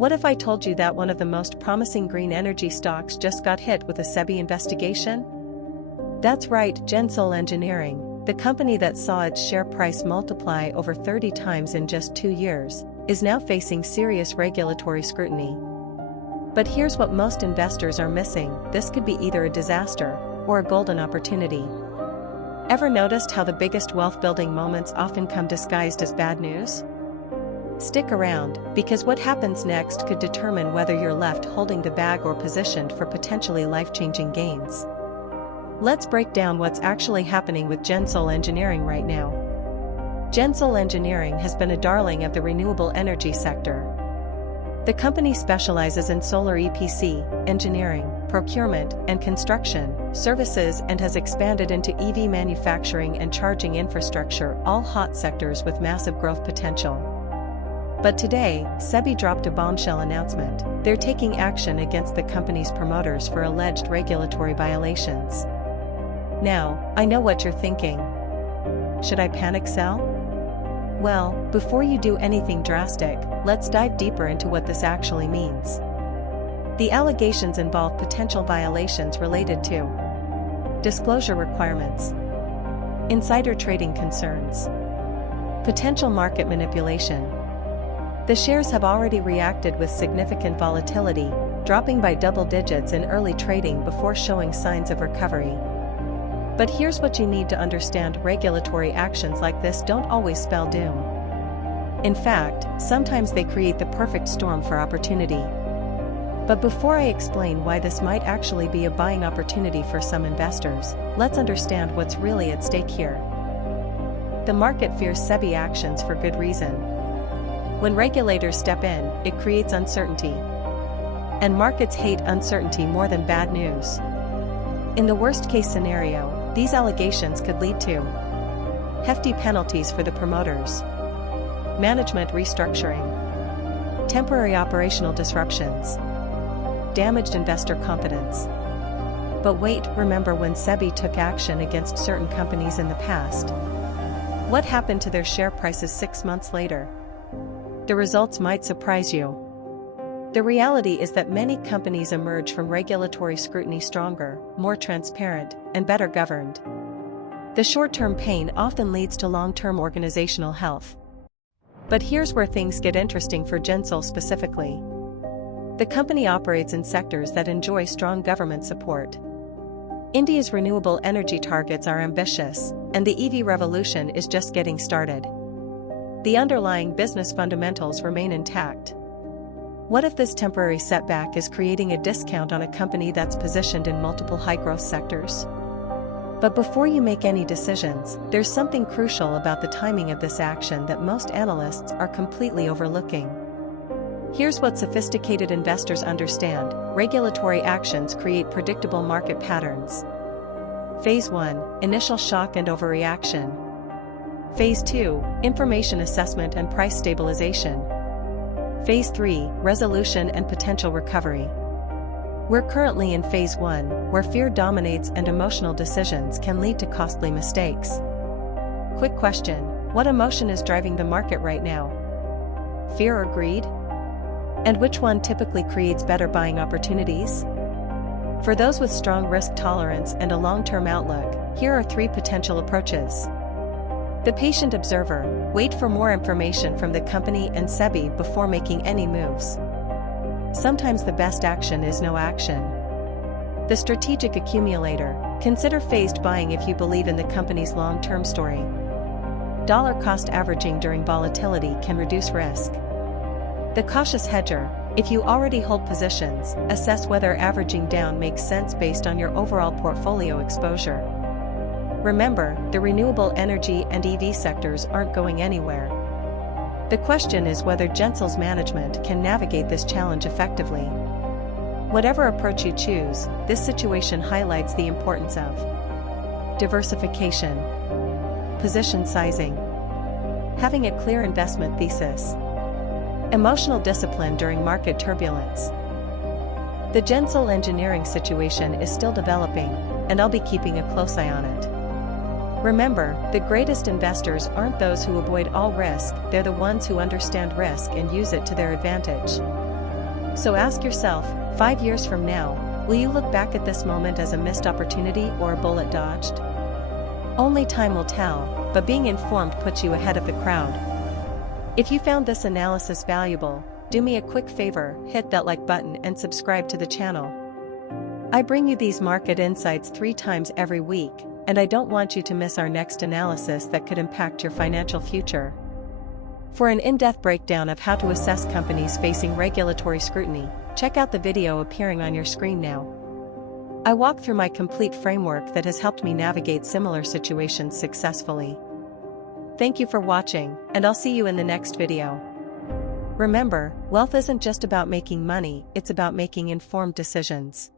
What if I told you that one of the most promising green energy stocks just got hit with a SEBI investigation? That's right, Gensol Engineering, the company that saw its share price multiply over 30 times in just 2 years, is now facing serious regulatory scrutiny. But here's what most investors are missing: this could be either a disaster or a golden opportunity. Ever noticed how the biggest wealth-building moments often come disguised as bad news? Stick around, because what happens next could determine whether you're left holding the bag or positioned for potentially life-changing gains. Let's break down what's actually happening with Gensol Engineering right now. Gensol Engineering has been a darling of the renewable energy sector. The company specializes in solar EPC, engineering, procurement, and construction services, and has expanded into EV manufacturing and charging infrastructure, all hot sectors with massive growth potential. But today, SEBI dropped a bombshell announcement. They're taking action against the company's promoters for alleged regulatory violations. Now, I know what you're thinking. Should I panic sell? Well, before you do anything drastic, let's dive deeper into what this actually means. The allegations involve potential violations related to disclosure requirements, insider trading concerns, potential market manipulation. The shares have already reacted with significant volatility, dropping by double digits in early trading before showing signs of recovery. But here's what you need to understand: regulatory actions like this don't always spell doom. In fact, sometimes they create the perfect storm for opportunity. But before I explain why this might actually be a buying opportunity for some investors, let's understand what's really at stake here. The market fears SEBI actions for good reason. When regulators step in, it creates uncertainty. And markets hate uncertainty more than bad news. In the worst-case scenario, these allegations could lead to hefty penalties for the promoters, management restructuring, temporary operational disruptions, damaged investor confidence. But wait, remember when SEBI took action against certain companies in the past? What happened to their share prices 6 months later? The results might surprise you. The reality is that many companies emerge from regulatory scrutiny stronger, more transparent, and better governed. The short-term pain often leads to long-term organizational health. But here's where things get interesting for Gensol specifically. The company operates in sectors that enjoy strong government support. India's renewable energy targets are ambitious, and the EV revolution is just getting started. The underlying business fundamentals remain intact. What if this temporary setback is creating a discount on a company that's positioned in multiple high-growth sectors? But before you make any decisions, there's something crucial about the timing of this action that most analysts are completely overlooking. Here's what sophisticated investors understand: regulatory actions create predictable market patterns. Phase 1: Initial shock and overreaction. Phase 2: Information assessment and price stabilization. Phase 3: Resolution and potential recovery. We're currently in Phase 1, where fear dominates and emotional decisions can lead to costly mistakes. Quick question: what emotion is driving the market right now? Fear or greed? And which one typically creates better buying opportunities? For those with strong risk tolerance and a long-term outlook, here are 3 potential approaches. The patient observer: wait for more information from the company and SEBI before making any moves. Sometimes the best action is no action. The strategic accumulator: consider phased buying if you believe in the company's long-term story. Dollar cost averaging during volatility can reduce risk. The cautious hedger: if you already hold positions, assess whether averaging down makes sense based on your overall portfolio exposure. Remember, the renewable energy and EV sectors aren't going anywhere. The question is whether Gensol's management can navigate this challenge effectively. Whatever approach you choose, this situation highlights the importance of diversification, position sizing, having a clear investment thesis, emotional discipline during market turbulence. The Gensol Engineering situation is still developing, and I'll be keeping a close eye on it. Remember, the greatest investors aren't those who avoid all risk, they're the ones who understand risk and use it to their advantage. So ask yourself, 5 years from now, will you look back at this moment as a missed opportunity or a bullet dodged? Only time will tell, but being informed puts you ahead of the crowd. If you found this analysis valuable, do me a quick favor, hit that like button and subscribe to the channel. I bring you these market insights 3 times every week, and I don't want you to miss our next analysis that could impact your financial future. For an in-depth breakdown of how to assess companies facing regulatory scrutiny, check out the video appearing on your screen now. I walk through my complete framework that has helped me navigate similar situations successfully. Thank you for watching, and I'll see you in the next video. Remember, wealth isn't just about making money, it's about making informed decisions.